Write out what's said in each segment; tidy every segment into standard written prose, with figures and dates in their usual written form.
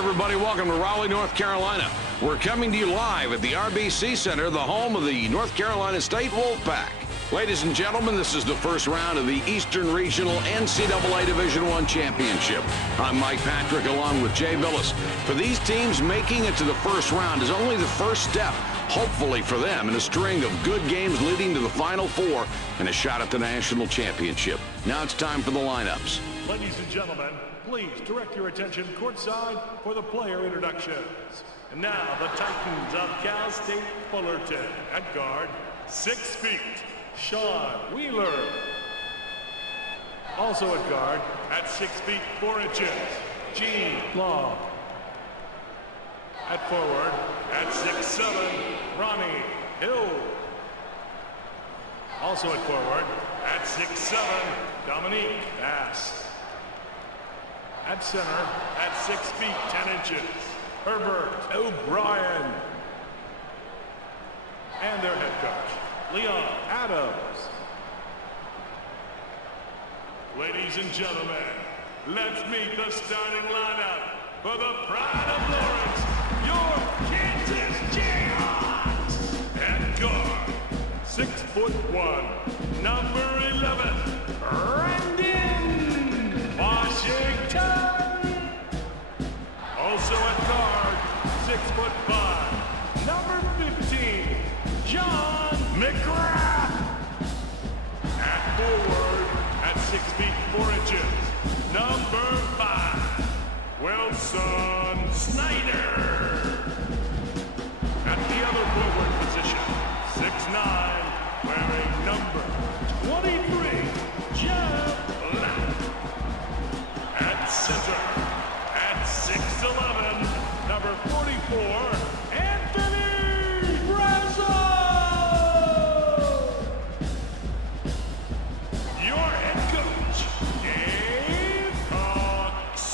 everybody. Welcome to Raleigh, North Carolina. We're coming to you live at the RBC Center, the home of the North Carolina State Wolfpack. Ladies and gentlemen, this is the first round of the Eastern Regional NCAA Division I Championship. I'm Mike Patrick along with Jay Billis. For these teams, making it to the first round is only the first step, hopefully for them, in a string of good games leading to the Final Four and a shot at the national championship. Now it's time for the lineups. Ladies and gentlemen, please direct your attention courtside for the player introductions. And now the Titans of Cal State Fullerton. At guard, 6 feet, Sean Wheeler. Also at guard, at 6 feet 4 inches, Gene Long. At forward, at 6'7", Ronnie Hill. Also at forward, at 6'7", Dominique Bass. At center, at 6 feet 10 inches, Herbert O'Brien. And their head coach, Leon Adams. Ladies and gentlemen, let's meet the starting lineup for the pride of Lawrence, your Kansas Jayhawks. At guard, 6'1", number 11, Brandon Washington. Also at guard, 6'5", number 15, John McGrath. At forward, at 6 feet 4 inches, number 5, Wilson Snyder. At the other forward position, 6'9", wearing number 23, Jeff Black. At center, at 6'11", number 44, Anthony Brazo. Your head coach, Jayhawks.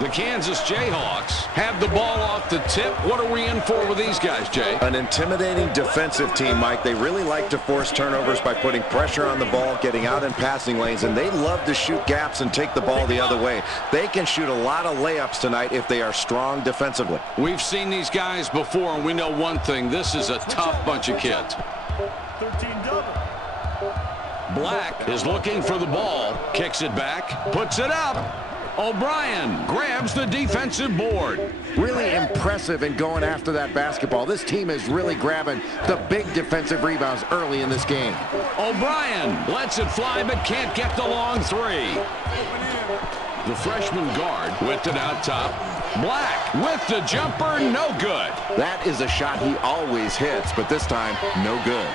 The Kansas Jayhawks have the ball off the tip. What are we in for with these guys, Jay? An intimidating defensive team, Mike. They really like to force turnovers by putting pressure on the ball, getting out in passing lanes, and they love to shoot gaps and take the ball the other way. They can shoot a lot of layups tonight if they are strong defensively. We've seen these guys before, and we know one thing. This is a tough bunch of kids. 13 double. Black is looking for the ball, kicks it back, puts it up. O'Brien grabs the defensive board. Really impressive in going after that basketball. This team is really grabbing the big defensive rebounds early in this game. O'Brien lets it fly but can't get the long three. The freshman guard whipped it out top. Black with the jumper, no good. That is a shot he always hits, but this time, no good.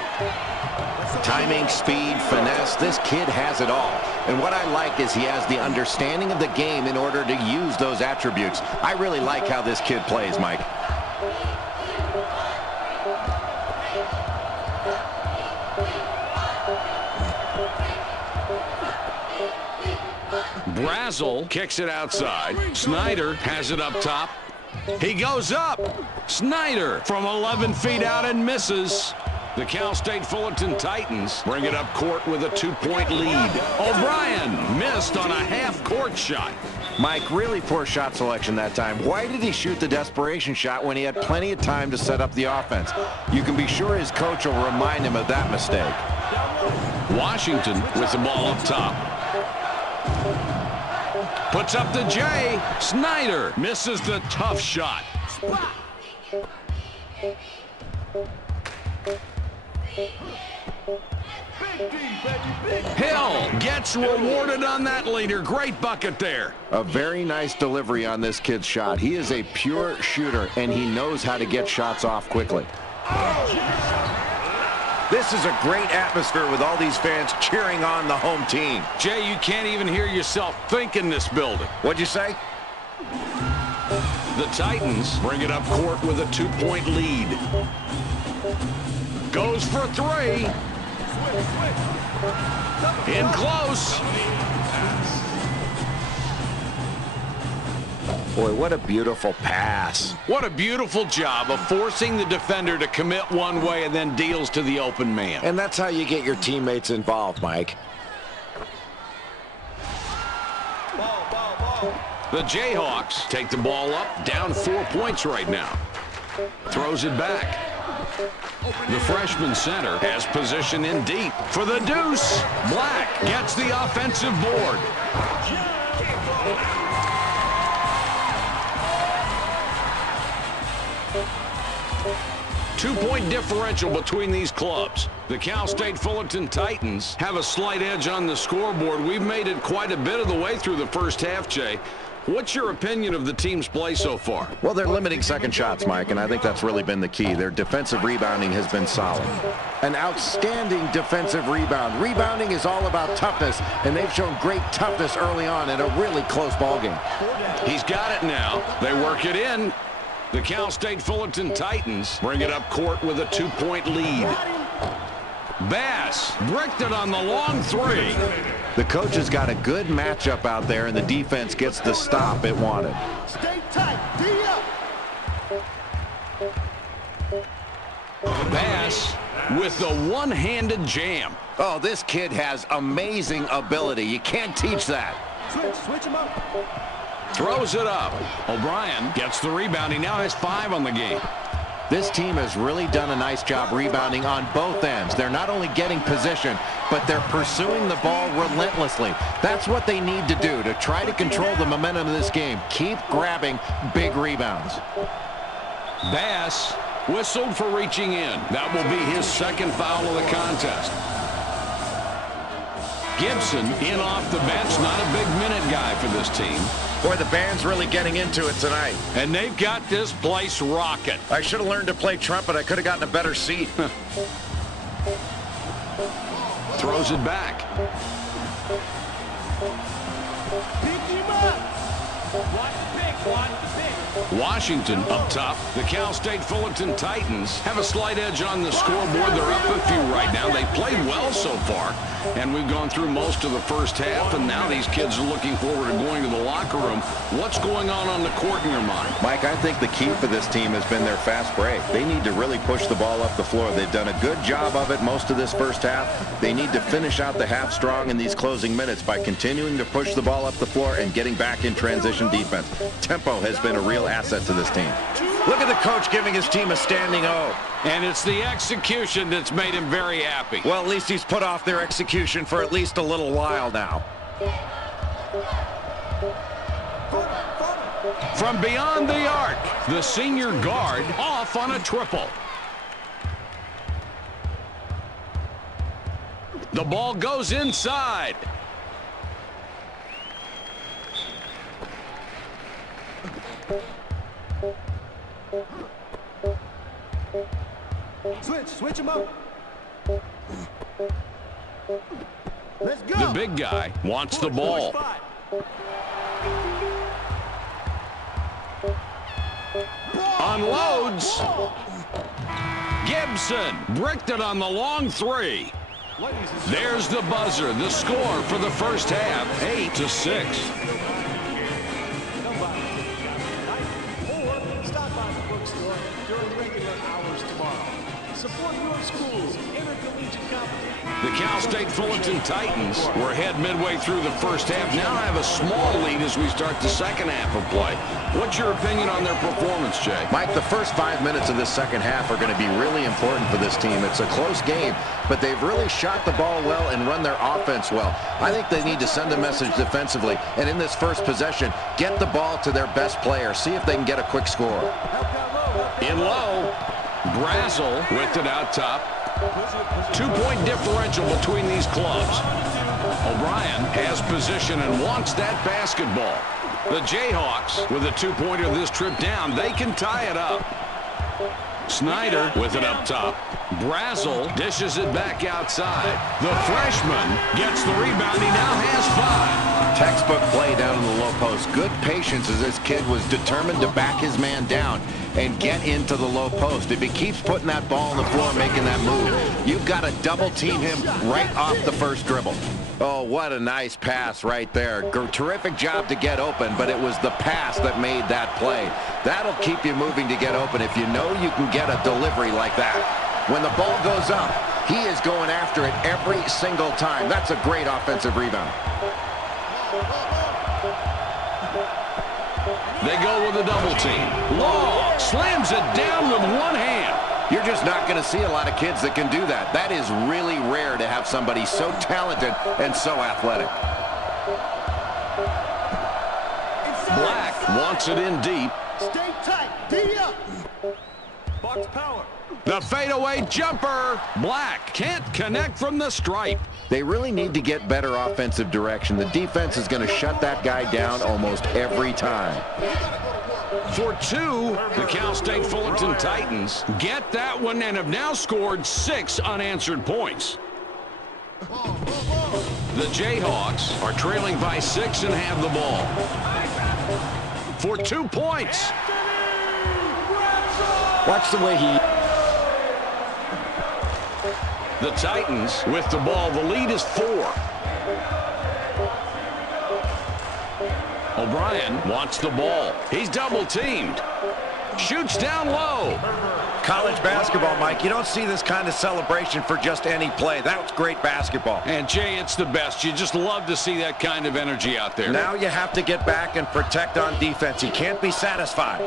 Timing, speed, finesse, this kid has it all. And what I like is he has the understanding of the game in order to use those attributes. I really like how this kid plays, Mike. Brazel kicks it outside. Snyder has it up top. He goes up. Snyder from 11 feet out and misses. The Cal State Fullerton Titans bring it up court with a 2-point lead. O'Brien missed on a half-court shot. Mike, really poor shot selection that time. Why did he shoot the desperation shot when he had plenty of time to set up the offense? You can be sure his coach will remind him of that mistake. Washington with the ball up top. Puts up the J. Snyder misses the tough shot. Hill gets rewarded on that leader. Great bucket there. A very nice delivery on this kid's shot. He is a pure shooter, and he knows how to get shots off quickly. This is a great atmosphere with all these fans cheering on the home team. Jay, you can't even hear yourself think in this building. What'd you say? The Titans bring it up court with a 2-point lead. Goes for 3. In close. Boy, what a beautiful pass. What a beautiful job of forcing the defender to commit one way and then deals to the open man. And that's how you get your teammates involved, Mike. The Jayhawks take the ball up, down 4 points right now. Throws it back. The freshman center has position in deep for the deuce. Black gets the offensive board. 2-point differential between these clubs. The Cal State Fullerton Titans have a slight edge on the scoreboard. We've made it quite a bit of the way through the first half, Jay. What's your opinion of the team's play so far? Well, they're limiting second shots, Mike, and I think that's really been the key. Their defensive rebounding has been solid. An outstanding defensive rebound. Rebounding is all about toughness, and they've shown great toughness early on in a really close ball game. He's got it now. They work it in. The Cal State Fullerton Titans bring it up court with a 2-point lead. Bass bricked it on the long three. The coach has got a good matchup out there, and the defense gets the stop it wanted. Stay tight, D up. Bass with the one-handed jam. Oh, this kid has amazing ability. You can't teach that. Switch him up. Throws it up. O'Brien gets the rebound. He now has 5 on the game. This team has really done a nice job rebounding on both ends. They're not only getting position, but they're pursuing the ball relentlessly. That's what they need to do to try to control the momentum of this game. Keep grabbing big rebounds. Bass whistled for reaching in. That will be his second foul of the contest. Gibson in off the bench, not a big minute guy for this team. Boy, the band's really getting into it tonight. And they've got this place rocking. I should have learned to play trumpet. I could have gotten a better seat. Throws it back. Pick him up. Washington up top. The Cal State Fullerton Titans have a slight edge on the scoreboard. They're up a few right now. They played well so far, and we've gone through most of the first half, and now these kids are looking forward to going to the locker room. What's going on the court in your mind? Mike, I think the key for this team has been their fast break. They need to really push the ball up the floor. They've done a good job of it most of this first half. They need to finish out the half strong in these closing minutes by continuing to push the ball up the floor and getting back in transition defense. Tempo has been a real asset to this team. Look at the coach giving his team a standing O. And it's the execution that's made him very happy. Well, at least he's put off their execution for at least a little while now. From beyond the arc, the senior guard off on a triple. The ball goes inside. Switch him up. Let's go. The big guy wants the ball. Unloads. Gibson bricked it on the long three. There's the buzzer. The score for the first half, 8-6. Stop by the bookstore during regular hours tomorrow. Support your school's intercollegiate competition. The Cal State Fullerton Titans were ahead midway through the first half. Now have a small lead as we start the second half of play. What's your opinion on their performance, Jay? Mike, the first 5 minutes of this second half are going to be really important for this team. It's a close game, but they've really shot the ball well and run their offense well. I think they need to send a message defensively, and in this first possession, get the ball to their best player. See if they can get a quick score. In low, Brazel with it out top. 2-point differential between these clubs. O'Brien has position and wants that basketball. The Jayhawks with a 2-pointer this trip down. They can tie it up. Snyder with it up top. Brazel dishes it back outside. The freshman gets the rebound. He now has 5. Textbook play down in the low post. Good patience as this kid was determined to back his man down and get into the low post. If he keeps putting that ball on the floor, making that move, you've got to double team him right off the first dribble. Oh, what a nice pass right there. Terrific job to get open, but it was the pass that made that play. That'll keep you moving to get open if you know you can get a delivery like that. When the ball goes up, he is going after it every single time. That's a great offensive rebound. They go with a double team. Law slams it down with one hand. You're just not going to see a lot of kids that can do that. That is really rare to have somebody so talented and so athletic. Black wants it in deep. Stay tight. D up. Box power. The fadeaway jumper. Black can't connect from the stripe. They really need to get better offensive direction. The defense is going to shut that guy down almost every time. For two, the Cal State Fullerton Titans get that one and have now scored 6 unanswered points. The Jayhawks are trailing by 6 and have the ball. For 2 points. Watch the way he... The Titans with the ball. The lead is 4. O'Brien wants the ball. He's double teamed. Shoots down low. College basketball, Mike, you don't see this kind of celebration for just any play. That's great basketball. And Jay, it's the best. You just love to see that kind of energy out there. Now you have to get back and protect on defense. You can't be satisfied.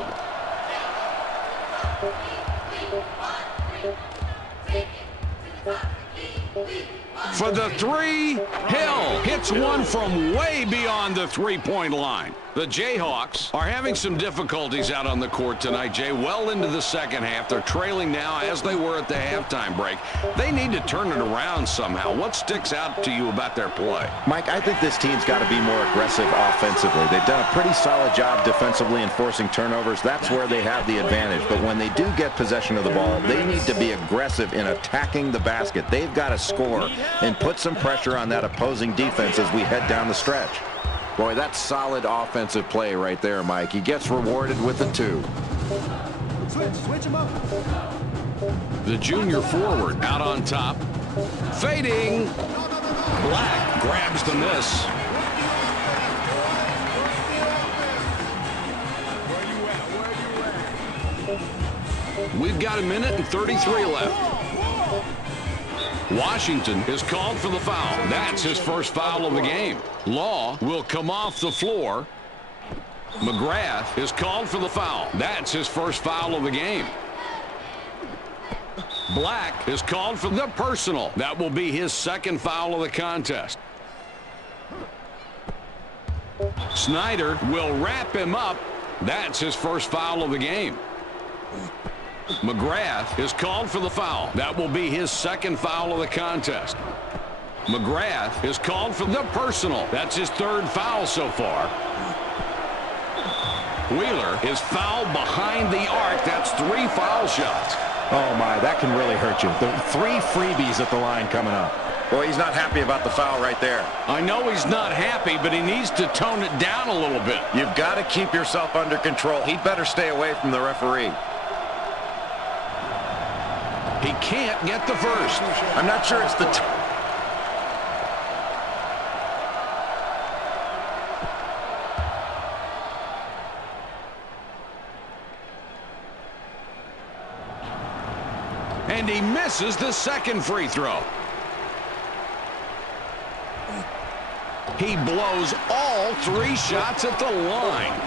For the 3, Hill hits one from way beyond the three-point line. The Jayhawks are having some difficulties out on the court tonight, Jay. Well into the second half. They're trailing now as they were at the halftime break. They need to turn it around somehow. What sticks out to you about their play? Mike, I think this team's got to be more aggressive offensively. They've done a pretty solid job defensively and forcing turnovers. That's where they have the advantage. But when they do get possession of the ball, they need to be aggressive in attacking the basket. They've got to score and put some pressure on that opposing defense as we head down the stretch. Boy, that's solid offensive play right there, Mike. He gets rewarded with a 2. Switch him up. The junior forward out on top. Fading. Black grabs the miss. We've got 1 minute and 33 left. Washington is called for the foul. That's his first foul of the game. Law will come off the floor. McGrath is called for the foul. That's his first foul of the game. Black is called for the personal. That will be his second foul of the contest. Snyder will wrap him up. That's his first foul of the game. McGrath is called for the foul. That will be his second foul of the contest. McGrath is called for the personal. That's his third foul so far. Wheeler is fouled behind the arc. That's 3 foul shots. Oh, my, that can really hurt you. The 3 freebies at the line coming up. Boy, he's not happy about the foul right there. I know he's not happy, but he needs to tone it down a little bit. You've got to keep yourself under control. He'd better stay away from the referee. He can't get the first. I'm not sure it's the... And he misses the second free throw. He blows all 3 shots at the line.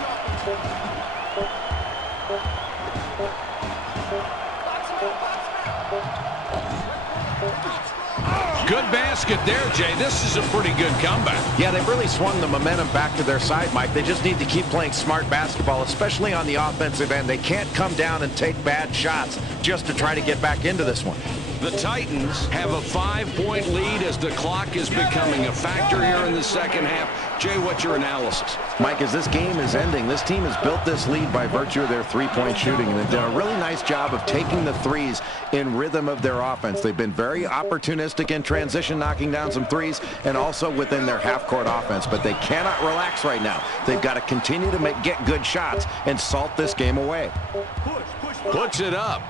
Good basket there, Jay. This is a pretty good comeback. Yeah, they've really swung the momentum back to their side, Mike. They just need to keep playing smart basketball, especially on the offensive end. They can't come down and take bad shots just to try to get back into this one. The Titans have a 5-point lead as the clock is becoming a factor here in the second half. Jay, what's your analysis? Mike, as this game is ending, this team has built this lead by virtue of their 3-point shooting, and they've done a really nice job of taking the threes in rhythm of their offense. They've been very opportunistic in transition, knocking down some threes, and also within their half-court offense, but they cannot relax right now. They've got to continue to get good shots and salt this game away. Puts it up.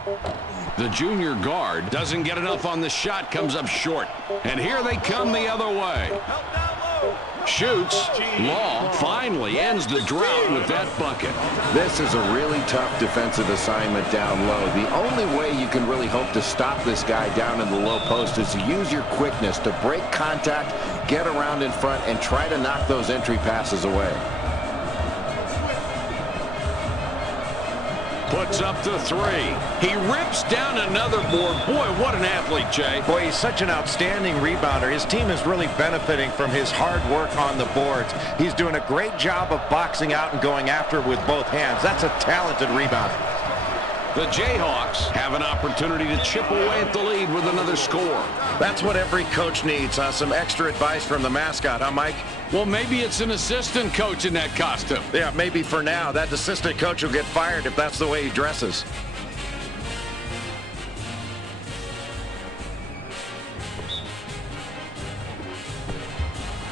The junior guard doesn't get enough on the shot, comes up short. And here they come the other way. Shoots. Law finally ends the drought with that bucket. This is a really tough defensive assignment down low. The only way you can really hope to stop this guy down in the low post is to use your quickness to break contact, get around in front, and try to knock those entry passes away. Puts up the three. He rips down another board. Boy, what an athlete, Jay. Boy, he's such an outstanding rebounder. His team is really benefiting from his hard work on the boards. He's doing a great job of boxing out and going after it with both hands. That's a talented rebounder. The Jayhawks have an opportunity to chip away at the lead with another score. That's what every coach needs. Some extra advice from the mascot, huh, Mike? Well, maybe it's an assistant coach in that costume. Yeah, maybe for now. That assistant coach will get fired if that's the way he dresses.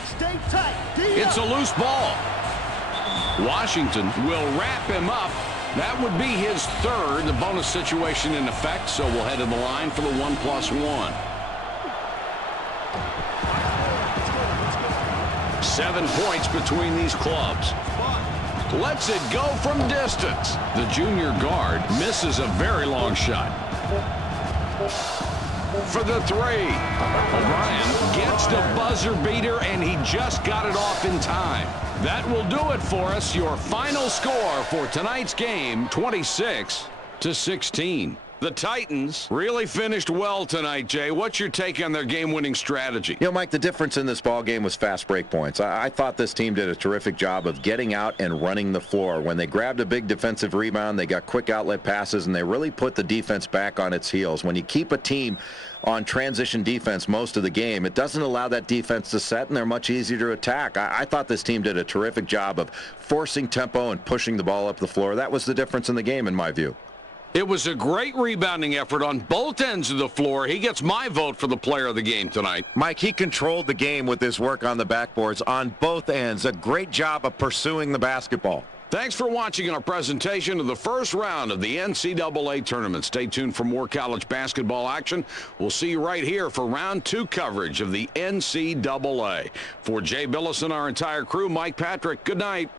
Stay tight. It's a loose ball. Washington will wrap him up. That would be his third. The bonus situation in effect, so we'll head to the line for the 1+1. 7 points between these clubs. Lets it go from distance. The junior guard misses a very long shot. For the three. O'Brien gets the buzzer beater, and he just got it off in time. That will do it for us. Your final score for tonight's game, 26-16. The Titans really finished well tonight, Jay. What's your take on their game-winning strategy? You know, Mike, the difference in this ball game was fast break points. I thought this team did a terrific job of getting out and running the floor. When they grabbed a big defensive rebound, they got quick outlet passes, and they really put the defense back on its heels. When you keep a team on transition defense most of the game, it doesn't allow that defense to set, and they're much easier to attack. I thought this team did a terrific job of forcing tempo and pushing the ball up the floor. That was the difference in the game, in my view. It was a great rebounding effort on both ends of the floor. He gets my vote for the player of the game tonight. Mike, he controlled the game with his work on the backboards on both ends. A great job of pursuing the basketball. Thanks for watching our presentation of the first round of the NCAA tournament. Stay tuned for more college basketball action. We'll see you right here for round 2 coverage of the NCAA. For Jay Billis and our entire crew, Mike Patrick, good night.